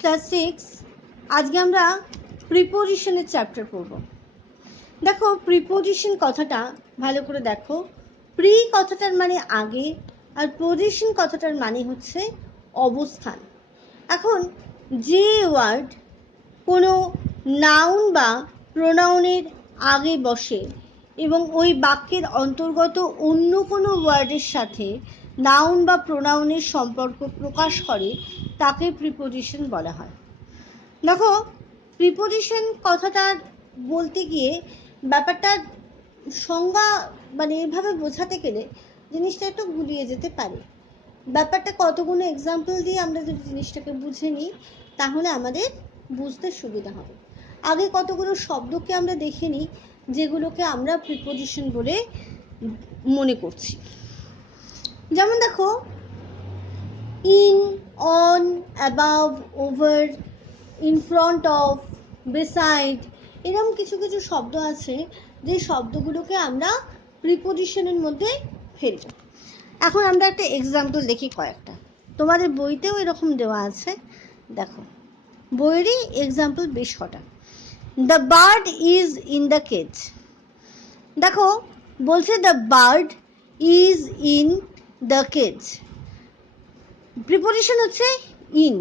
Class 6 আজকে আমরা প্রিপোজিশনের chapter পড়ব। দেখো, প্রিপোজিশন কথাটা ভালো করে দেখো। প্রি কথাটার মানে আগে, আর পজিশন কথাটার মানে হচ্ছে অবস্থান। এখন যে ওয়ার্ড কোনো নাউন বা প্রোনাউনের আগে বসে এবং ওই বাক্যের অন্তর্গত অন্য কোনো ওয়ার্ডের সাথে নাউন বা প্রোনাউনের সম্পর্ক প্রকাশ করে তাকে প্রিপোজিশন বলা হয়। দেখো, প্রিপোজিশন কথাটা বলতে গিয়ে ব্যাপারটার সংজ্ঞা এভাবে বোঝাতে গেলে জিনিসটা একটু গুলিয়ে যেতে পারে। ব্যাপারটা কতগুলো এক্সাম্পল দিয়ে আমরা যদি জিনিসটাকে বুঝে নিই তাহলে আমাদের বুঝতে সুবিধা হবে। আগে কতগুলো শব্দকে আমরা দেখে নিই যেগুলোকে আমরা প্রিপোজিশন বলে মনে করছি। যেমন দেখো, in, on, above, over, in front of, beside, এরকম কিছু কিছু শব্দ আছে যে শব্দগুলোকে আমরা প্রিপোজিশনের মধ্যে ফেলব। এখন আমরা একটা এক্সাম্পল দেখি কয়েকটা, তোমাদের বইতেও এরকম দেওয়া আছে। দেখো, বইয়েরই এক্সাম্পল বেশ কটা। The bird is in the cage. দেখো, বলছে the bird is in the cage. Preposition হচ্ছে ইন।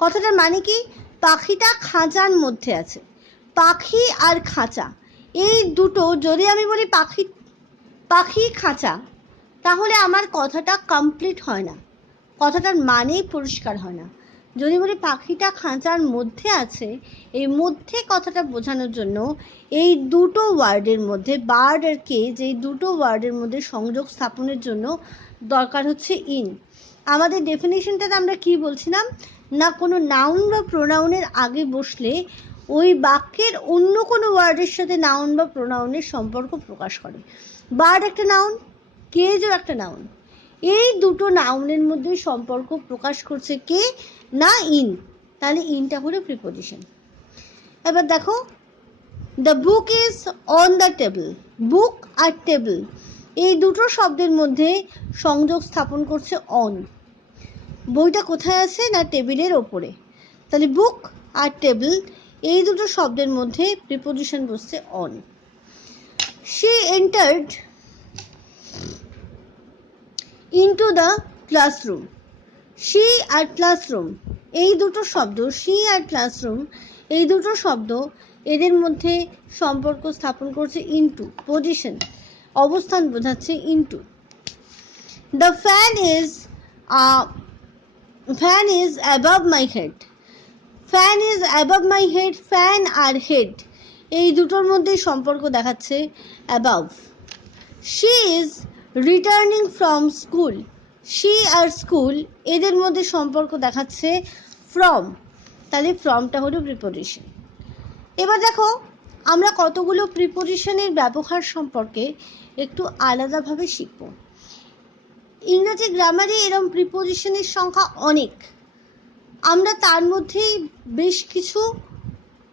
কথাটার মানে কি? পাখিটা খাঁচার মধ্যে আছে। পাখি আর খাঁচা, এই দুটো যদি আমি বলি পাখি খাঁচা, তাহলে আমার কথাটা কমপ্লিট হয় না, কথাটার মানেই পরিষ্কার হয় না। যদি বলি পাখিটা খাঁচার মধ্যে আছে, এই মধ্যে কথাটা বোঝানোর জন্য এই দুটো ওয়ার্ডের মধ্যে, বার্ড আর কেজ, এই দুটো ওয়ার্ডের মধ্যে সংযোগ স্থাপনের জন্য দরকার হচ্ছে ইন। আমাদের ডেফিনেশনটাতে আমরা কি বলছিলাম না, কোনো নাউন বা প্রোনাউনের আগে বসলে ওই বাক্যের অন্য কোনো ওয়ার্ডের সাথে নাউন বা প্রোনাউনের সম্পর্ক প্রকাশ করে। বার্ড একটা নাউন, কেজও একটা নাউন, এই দুটো নাউনের মধ্যে সম্পর্ক প্রকাশ করছে কে না ইন, তাহলে ইনটা হলো প্রিপোজিশন। এবার দেখো, the book is on the table. Book আর টেবিল এই দুটো শব্দের মধ্যে সংযোগ স্থাপন করছে অন। বইটা কোথায় আছে না টেবিলের ওপরে, তাহলে বুক আর টেবিল এই দুটো শব্দের মধ্যে প্রিপোজিশন বসছে on. She entered into the classroom. She আর ক্লাসরুম এই দুটো শব্দ, শি আর ক্লাসরুম এই দুটো শব্দ, এদের মধ্যে সম্পর্ক স্থাপন করছে ইনটু, পজিশন অবস্থান বোঝাচ্ছে into. The fan is above my head. Fan is above my head, fan আর হেড এই দুটোর মধ্যে সম্পর্ক দেখাচ্ছে above. She is returning from school. She আর স্কুল এদের মধ্যে সম্পর্ক দেখাচ্ছে ফ্রম, তাহলে ফ্রমটা হলো প্রিপোজিশন। এবার দেখো, আমরা কতগুলো প্রিপোজিশনের ব্যবহার সম্পর্কে একটু আলাদাভাবে শিখব। ইংরেজি গ্রামারে এরকম প্রিপোজিশনের সংখ্যা অনেক। আমরা তার মধ্যেই বেশ কিছু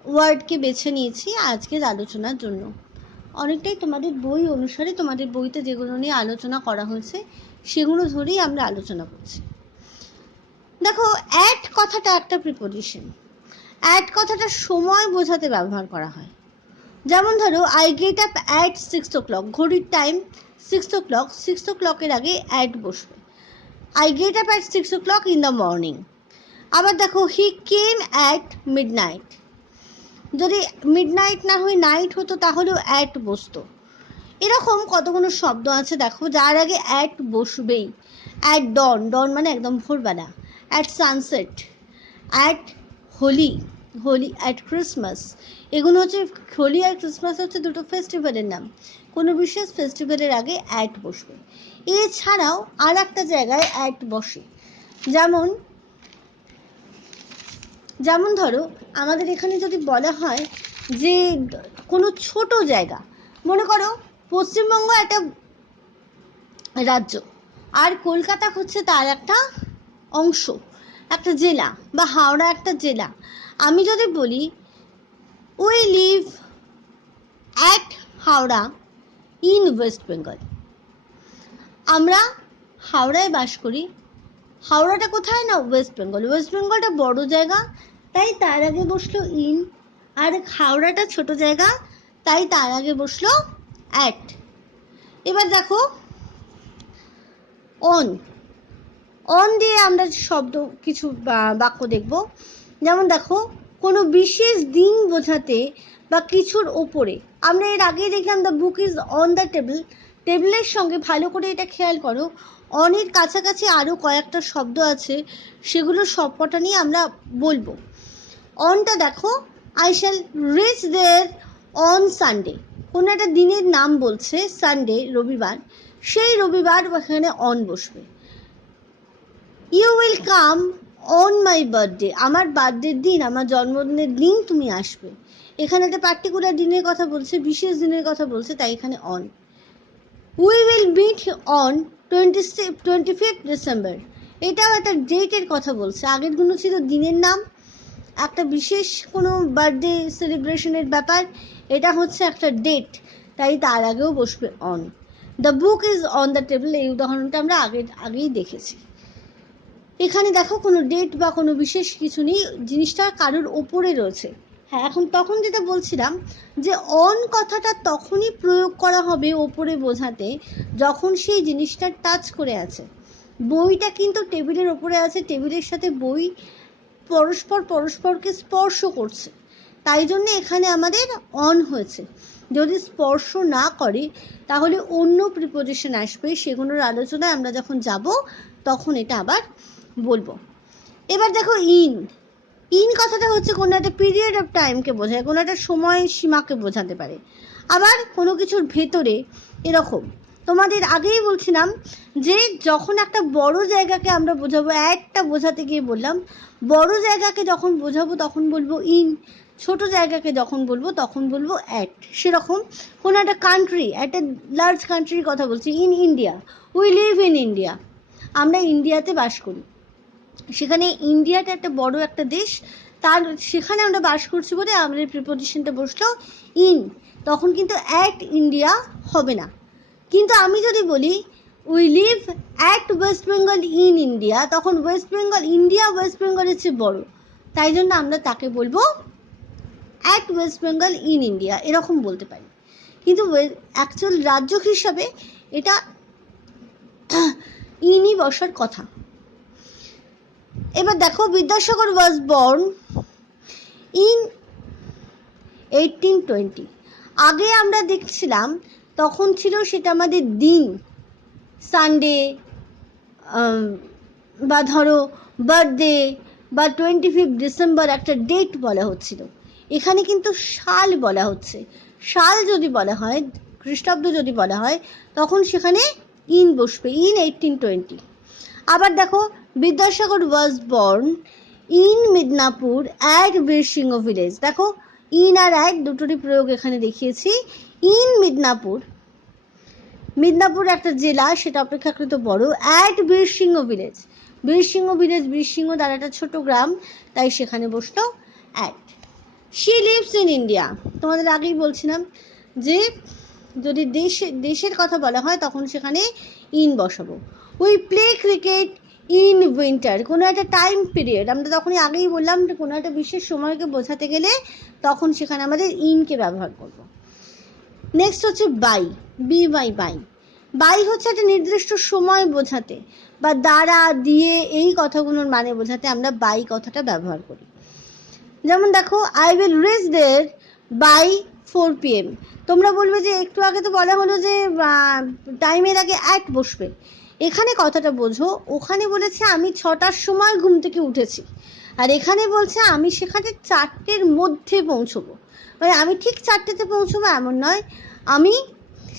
ওয়ার্ডকে বেছে নিয়েছি আজকের আলোচনার জন্য। অনেকটাই তোমাদের বই অনুসারে, তোমাদের বইতে যেগুলো নিয়ে আলোচনা করা হয়েছে সেগুলো ধরেই আমরা আলোচনা করছি। দেখো, অ্যাট কথাটা একটা প্রিপোজিশন। অ্যাট কথাটা সময় বোঝাতে ব্যবহার করা হয়। যেমন ধরো, I get up at 6 o'clock, ঘড়ির টাইম 6 o'clock, 6 o'clock আগে অ্যাট বসবে। I get up at 6 o'clock in the morning. আবার দেখো, হি কেম অ্যাট মিডনাইট। যদি মিডনাইট না হয়ে নাইট হতো তাহলেও অ্যাট বসতো। এরকম কতগুলো শব্দ আছে দেখো যার আগে অ্যাট বসবেই। অ্যাট ডন, ডন মানে একদম ভোরবেলা। At sunset, at Holi, Holi, at Christmas. এগুলো হচ্ছে, হোলি আর ক্রিসমাস হচ্ছে দুটো ফেস্টিভ্যালের নাম। কোনো বিশেষ ফেস্টিভ্যালের আগে অ্যাট বসবে। এছাড়াও আর একটা জায়গায় অ্যাট বসে, যেমন ধরো আমাদের এখানে যদি বলা হয় যে কোনো ছোট জায়গা, মনে করো পশ্চিমবঙ্গ একটা রাজ্য আর কলকাতা হচ্ছে তার একটা অংশ, একটা জেলা, বা হাওড়া একটা জেলা। আমি যদি বলি we live at Howrah in West Bengal, আমরা হাওড়ায় বাস করি। হাওড়াটা কোথায় না ওয়েস্ট বেঙ্গল। ওয়েস্ট বেঙ্গলটা বড় জায়গা, তাই তার আগে বসলো ইন, আর হাওড়াটা ছোট জায়গা তাই তার আগে বসলো অ্যাট। এবার দেখো অন, অন দিয়ে আমরা শব্দ কিছু বাক্য দেখব। যেমন দেখো কোনো বিশেষ দিন বোঝাতে বা কিছুর ওপরে, আমরা এর আগেই দেখলাম the book is on the table, টেবিলের সঙ্গে ভালো করে এটা খেয়াল করো অনের কাছাকাছি আরও কয়েকটা শব্দ আছে, সেগুলো সবকটা নিয়ে আমরা বলবো। অনটা দেখো I shall reach there on Sunday, কোনো একটা দিনের নাম বলছে, সানডে রবিবার, সেই রবিবার এখানে অন বসবে। You will come on my birthday, আমার বার্থডের দিন, আমার জন্মদিনের দিন তুমি আসবে। এখানে একটা পার্টিকুলার দিনের কথা বলছে, বিশেষ দিনের কথা বলছে, তাই এখানে on. We will meet on 25th December, এটাও একটা ডেটের কথা বলছে, আগেরগুলো ছিল দিনের নাম, একটা বিশেষ কোনো বার্থডে সেলিব্রেশনের ব্যাপার, এটা হচ্ছে একটা ডেট, তাই তার আগেও বসবে on. The book is on the table, এই উদাহরণটা আমরা আগেই দেখেছি। এখানে দেখো কোনো ডেট বা কোনো বিশেষ কিছু নেই, জিনিসটা কারোর ওপরে রয়েছে। হ্যাঁ, তখন যেটা বলছিলাম যে অন কথাটা তখনই প্রয়োগ করা হবে ওপরে বোঝাতে যখন সেই জিনিসটা টাচ করে আছে। বইটা কিন্তু টেবিলের ওপরে আছে, টেবিলের সাথে বই পরস্পরকে স্পর্শ করছে, তাই জন্য এখানে আমাদের অন হয়েছে। যদি স্পর্শ না করে তাহলে অন্য প্রিপোজিশন আসবে, সেগুলোর আলোচনায় আমরা যখন যাব তখন এটা আবার বলবো। এবার দেখো ইন, ইন কথাটা হচ্ছে কোনো একটা পিরিয়ড অফ টাইমকে বোঝায়, কোনো একটা সময় সীমাকে বোঝাতে পারে। আবার কোনো কিছুর ভেতরে, এরকম তোমাদের আগেই বলছিলাম যে যখন একটা বড় জায়গাকে আমরা বোঝাবো, একটা বোঝাতে গিয়ে বললাম বড় জায়গাকে যখন বোঝাবো তখন বলবো ইন, ছোট জায়গাকে যখন বলবো তখন বলবো অ্যাট। সেরকম কোনো একটা কান্ট্রি, একটা লার্জ কান্ট্রির কথা বলছি, in India, we live in India, আমরা ইন্ডিয়াতে বাস করি, সেখানে ইন্ডিয়াটা একটা বড় একটা দেশ, তার সেখানে আমরা বাস করছি বলে আমাদের প্রিপোজিশনটা বসলো ইন, তখন কিন্তু অ্যাট ইন্ডিয়া হবে না। কিন্তু আমি যদি বলি we live at West Bengal in India, তখন ওয়েস্ট বেঙ্গল, ইন্ডিয়া ওয়েস্ট বেঙ্গলের চেয়ে বড়, তাই জন্য আমরা তাকে বলবো at West Bengal in India, এরকম বলতে পারি। কিন্তু অ্যাকচুয়াল রাজ্য হিসাবে এটা ইনই বসার কথা। এবার দেখো বিদ্যাসাগর ওয়াজ বর্ন ইন 1820, আগে আমরা দেখছিলাম তখন ছিল সেটা আমাদের দিন, সানডে বা ধরো বার্থডে বা 25 ডিসেম্বর একটা ডেট বলা হচ্ছিল, এখানে কিন্তু সাল বলা হচ্ছে। সাল যদি বলা হয়, খ্রিস্টাব্দ যদি বলা হয়, তখন সেখানে ইন বসবে, ইন 1820। আবার দেখো Vidyasagar was born in Midnapore at Birsingha village, দেখো ইন আর অ্যাট দুটোরই প্রয়োগ এখানে দেখিয়েছি। ইন মিদনাপুর, মিদনাপুর একটা জেলা, সেটা অপেক্ষাকৃত বড়, at Birsingha village, Birsingha village, Birsingha তার একটা ছোট গ্রাম, তাই সেখানে বসলো at. She lives in India, তোমাদের আগেই বলছিলাম যে যদি দেশের কথা বলা হয় তখন সেখানে ইন বসাবো। We play cricket in winter, কোনো একটা টাইম পিরিয়ড, আমরা তখনই আগেই বললাম যে কোনো একটা বিশেষ সময়কে বোঝাতে গেলে তখন সেখানে আমাদের ইনকে ব্যবহার করব। নেক্সট হচ্ছে বাই, বাই, বাই হচ্ছে একটা নির্দিষ্ট সময় বোঝাতে বা দ্বারা, দিয়ে, এই কথাগুলোর মানে বোঝাতে আমরা বাই কথাটা ব্যবহার করি। যেমন দেখো I will reach there by 4 PM, তোমরা বলবে যে একটু আগে তো বলা হলো যে টাইমের আগে অ্যাট বসবে, এখানে কথাটা বোঝো, ওখানে বলেছে আমি 6টার সময় ঘুম থেকে উঠেছি, আর এখানে বলছে আমি সেখানে 4টের মধ্যে পৌঁছবো, মানে আমি ঠিক 4টেতে পৌঁছবো এমন নয়, আমি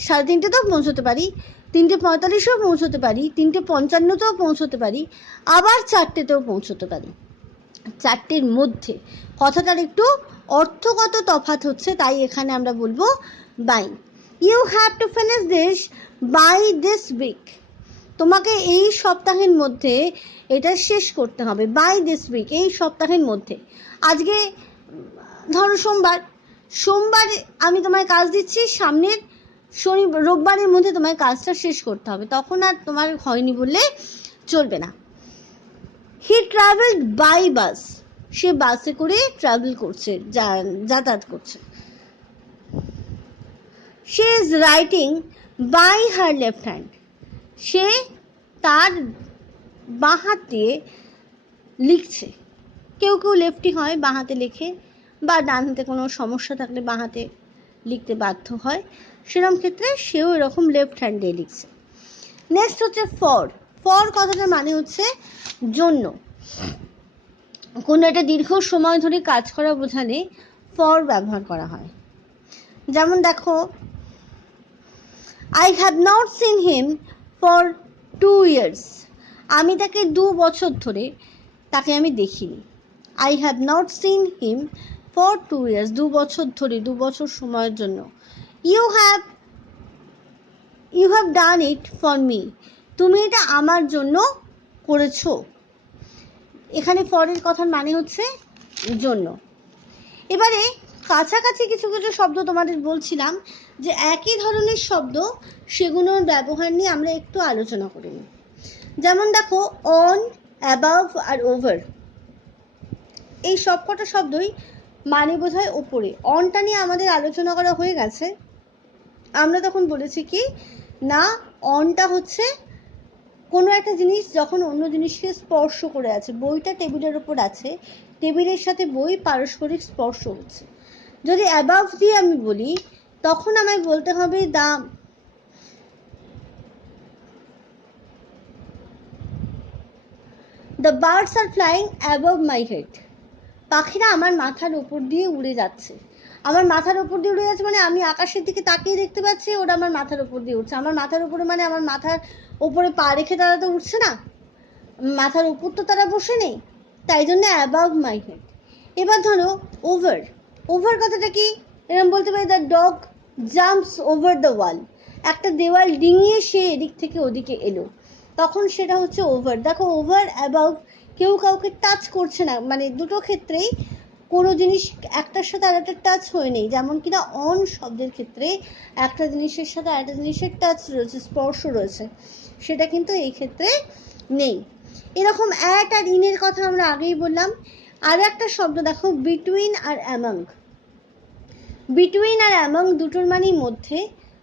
3:30তেও পৌঁছতে পারি, 3:45-এও পৌঁছতে পারি, 3:55-তেও পৌঁছতে পারি, আবার 4টেতেও পৌঁছতে পারি, 4টের মধ্যে। কথাটার একটু অর্থগত তফাৎ হচ্ছে, তাই এখানে আমরা বলবো by. You have to finish this by this week, তোমাকে এই সপ্তাহের মধ্যে এটা শেষ করতে হবে, বাই দিস উইক, এই সপ্তাহের মধ্যে। আজকে ধরো সোমবার আমি তোমায় কাজ দিচ্ছি, সামনের রোববারের মধ্যে তোমায় কাজটা শেষ করতে হবে, তখন আর তোমার হয়নি বললে চলবে না। হি ট্রাভেলড বাই বাস, সে বাসে করে ট্রাভেল করছে, যাতায়াত করছে। She is writing by her left hand, সে তার বাঁ হাত দিয়ে লিখছে। কেউ কেউ লেফটি হয়, বাঁ হাতে লেখে, বা ডান হাতে কোনো সমস্যা থাকলে বাঁ হাতে লিখতে বাধ্য হয়, সেরকম ক্ষেত্রে সেও এরকম লেফট হ্যান্ড দিয়ে লিখছে। নেক্সট হচ্ছে ফর। ফর কথাটার মানে হচ্ছে জন্য। কোনো একটা দীর্ঘ সময় ধরে কাজ করা বোঝালে ফর ব্যবহার করা হয়। যেমন দেখো, I have not seen him for 2 years, আমি তাকে 2 বছর ধরে তাকে আমি দেখিনি। I have not seen him for 2 years, 2 বছর ধরে, 2 বছর সময়ের জন্য। You have done it for me, তুমি এটা আমার জন্য করেছো। এখানে ফরের কথার মানে হচ্ছে জন্য। এবারে কাছাকাছি কিছু কিছু শব্দ তোমাদের বলছিলাম যে একই ধরনের শব্দ, সেগুলোর ব্যবহার নিয়ে আমরা একটু আলোচনা করে নিই। যেমন দেখো, অন, অ্যাবাভ আর ওভার, এই সবকটা শব্দই মানে বোঝায় ওপরে। অনটা নিয়ে আমাদের আলোচনা করা হয়ে গেছে। আমরা তখন বলেছি কি না, অনটা হচ্ছে কোনো একটা জিনিস যখন অন্য জিনিসকে স্পর্শ করে আছে। বইটা টেবিলের ওপর আছে, টেবিলের সাথে বই পারস্পরিক স্পর্শ হচ্ছে। যদি অ্যাবাভ দিয়ে আমি বলি, তখন আমায় বলতে হবে the birds are flying above my head, পাখিরা আমার মাথার ওপর দিয়ে উড়ে যাচ্ছে। আমার মাথার ওপর দিয়ে উড়ে যাচ্ছে মানে আমি আকাশের দিকে তাকিয়ে দেখতে পাচ্ছি ওরা আমার মাথার ওপর দিয়ে উঠছে। আমার মাথার উপরে মানে আমার মাথার ওপরে পা রেখে তারা তো উঠছে না, মাথার উপর তো তারা বসে নেই, তাই জন্য অ্যাবাভ মাই হেড। এবার ধরো ওভার। ওভার কথাটা কি, এরকম বলতে পারি the dog jumps over the wall, একটা দেওয়াল ডিঙিয়ে সে এদিক থেকে ওদিকে এলো, তখন সেটা হচ্ছে ওভার। দেখো, ওভার অ্যাবাভ কেউ কাউকে টাচ করছে না, মানে দুটো ক্ষেত্রেই কোনো জিনিস একটার সাথে আর একটা টাচ হয়ে নেই। যেমন কিনা অন শব্দের ক্ষেত্রে একটা জিনিসের সাথে আরেকটা জিনিসের টাচ রয়েছে, স্পর্শ রয়েছে, সেটা কিন্তু এই ক্ষেত্রে নেই। এরকম অ্যাট আর ইনের কথা আমরা আগেই বললাম। আর একটা শব্দ দেখো, বিটুইন আর অ্যামং। বিটুইন আর অ্যামং দুটোর মানেই মধ্যে।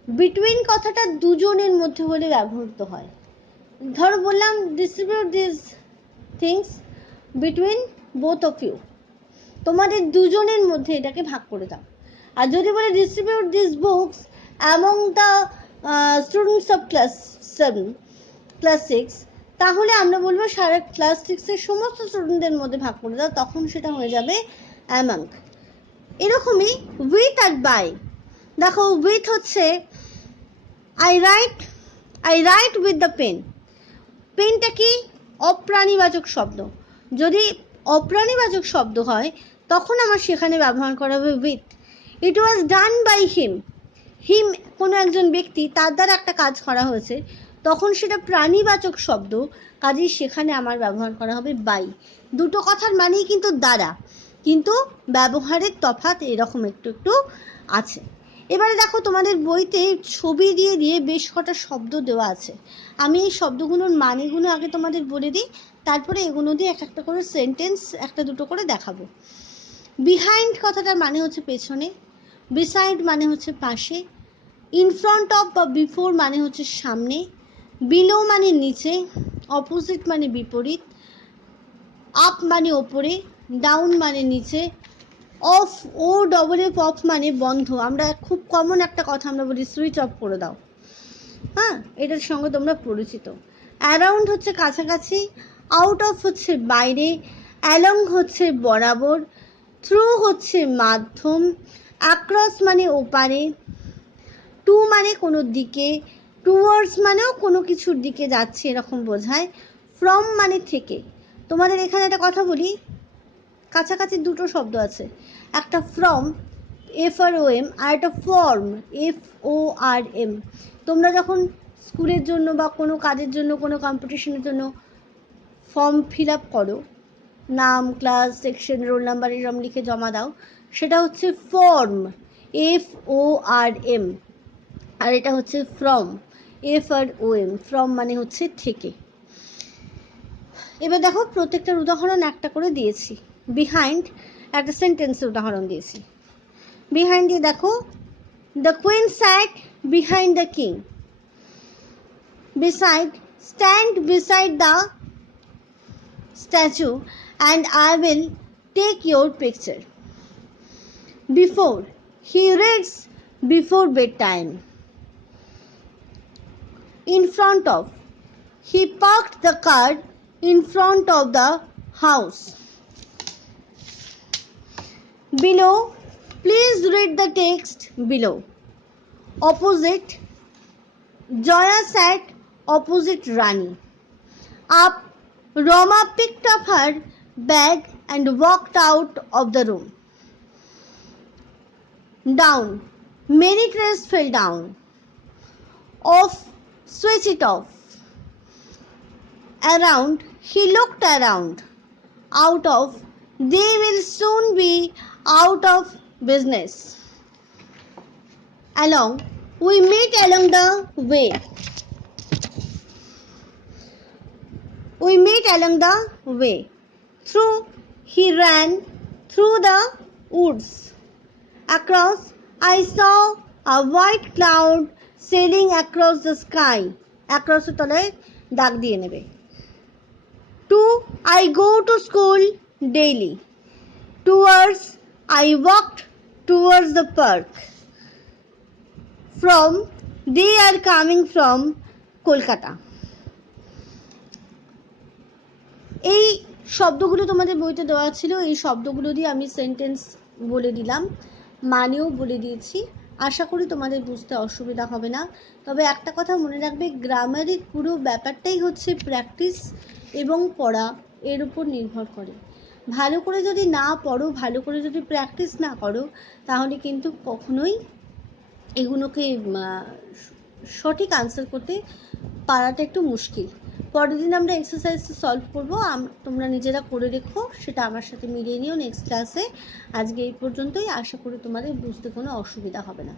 বিটুইন কথাটা দুজনের মধ্যে হলে ব্যবহৃত হয়। ধরো বললাম distribute this things between both of you, তোমাদের দুজনের মধ্যে এটাকে ভাগ করে দাও। আর যদি বলে distribute this books among the students of class 7, class 6, তাহলে আমরা বলবো সারা ক্লাস 6-এর সমস্ত স্টুডেন্টদের মধ্যে ভাগ করে দাও, তখন সেটা হয়ে যাবে অ্যামং। এরকমই উইথ আর বাই। দেখো, উইথ হচ্ছে I write with the pen. পেনটা কি অপ্রাণীবাচক শব্দ, যদি অপ্রাণীবাচক শব্দ হয় তখন আমার সেখানে ব্যবহার করা হবে with. It was done by him. হিম কোনো একজন ব্যক্তি, তার দ্বারা একটা কাজ করা হয়েছে, তখন সেটা প্রাণীবাচক শব্দ, কাজেই সেখানে আমার ব্যবহার করা হবে বাই। দুটো কথার মানেই কিন্তু দ্বারা, কিন্তু ব্যবহারের তফাৎ এরকম একটু একটু আছে। এবারে দেখো, তোমাদের বইতে ছবি দিয়ে দিয়ে বেশ কটা শব্দ দেওয়া আছে। আমি এই শব্দগুলোর মানেগুলো আগে তোমাদের বলে দিই, তারপরে এগুলো দিয়ে এক একটা করে সেন্টেন্স একটা দুটো করে দেখাবো। বিহাইন্ড কথাটার মানে হচ্ছে পেছনে, বিসাইড মানে হচ্ছে পাশে, ইন ফ্রন্ট অফ বা বিফোর মানে হচ্ছে সামনে, বিলো মানে নিচে, অপোজিট মানে বিপরীত, আপ মানে ওপরে, ডাউন মানে নিচে, off, O double F, off মানে বন্ধ। আমরা খুব কমন একটা কথা আমরা বলি সুইচ অফ করে দাও, হ্যাঁ, এটার সঙ্গে তোমরা পরিচিত। অ্যারাউন্ড হচ্ছে কাছাকাছি, আউট অফ হচ্ছে বাইরে, অ্যালং হচ্ছে বরাবর, থ্রু হচ্ছে মাধ্যম, অ্যাক্রস মানে ওপারে, টু মানে কোনো দিকে, টুয়ার্ডস মানেও কোনো কিছুর দিকে যাচ্ছে এরকম বোঝায়, ফ্রম মানে থেকে। তোমাদের এখানে একটা কথা বলি, কাছাকাছি দুটো শব্দ আছে, একটা ফ্রম FROM আর একটা ফর্ম FORM। তোমরা যখন স্কুলের জন্য বা কোনো কাজের জন্য, কোনো কম্পিটিশনের জন্য ফর্ম ফিল আপ করো, নাম, ক্লাস, সেকশন, রোল নাম্বার এরম লিখে জমা দাও, সেটা হচ্ছে ফর্ম FORM, আর এটা হচ্ছে ফ্রম FROM। ফ্রম মানে হচ্ছে থেকে। এবার দেখো, প্রত্যেকটার উদাহরণ একটা করে দিয়েছি। বিহাইন্ড একটা সেন্টেন্সের উদাহরণ দিয়েছি। বিহাইন্ড দিয়ে দেখো, the queen sat behind the king. Beside, stand beside the statue and I will take your picture. Before, he reads before bedtime. In front of, he parked the car in front of the house. Below, please read the text below. Opposite, Joya sat opposite Rani. Up, Roma picked up her bag and walked out of the room. Down, many trays fell down. Off, switch it off. Around, he looked around. Out of, they will soon be out of business. Along, we meet along the way. We meet along the way. Through, he ran through the woods. Across, I saw a white cloud sailing across the sky. Across the tole dag diye nebe. To, I go to school daily. Towards, I walked towards the park. From, they are coming from Kolkata. এই শব্দগুলো তোমাদের বইতে দেওয়া ছিল, এই শব্দগুলো দিয়ে আমি সেন্টেন্স বলে দিলাম, মানেও বলে দিয়েছি। আশা করি তোমাদের বুঝতে অসুবিধা হবে না। তবে একটা কথা মনে রাখবে, গ্রামারের পুরো ব্যাপারটাই হচ্ছে প্র্যাকটিস এবং পড়া, এর উপর নির্ভর করে। ভালো করে যদি না পড়ো, ভালো করে যদি প্র্যাকটিস না করো, তাহলে কিন্তু কখনোই এগুলোকে সঠিক আনসার করতে পারাটা একটু মুশকিল। পরের দিন আমরা এক্সারসাইজটা সলভ করবো, তোমরা নিজেরা করে রেখো, সেটা আমার সাথে মিলিয়ে নিও নেক্সট ক্লাসে। আজকে এই পর্যন্তই, আশা করি তোমাদের বুঝতে কোনো অসুবিধা হবে না।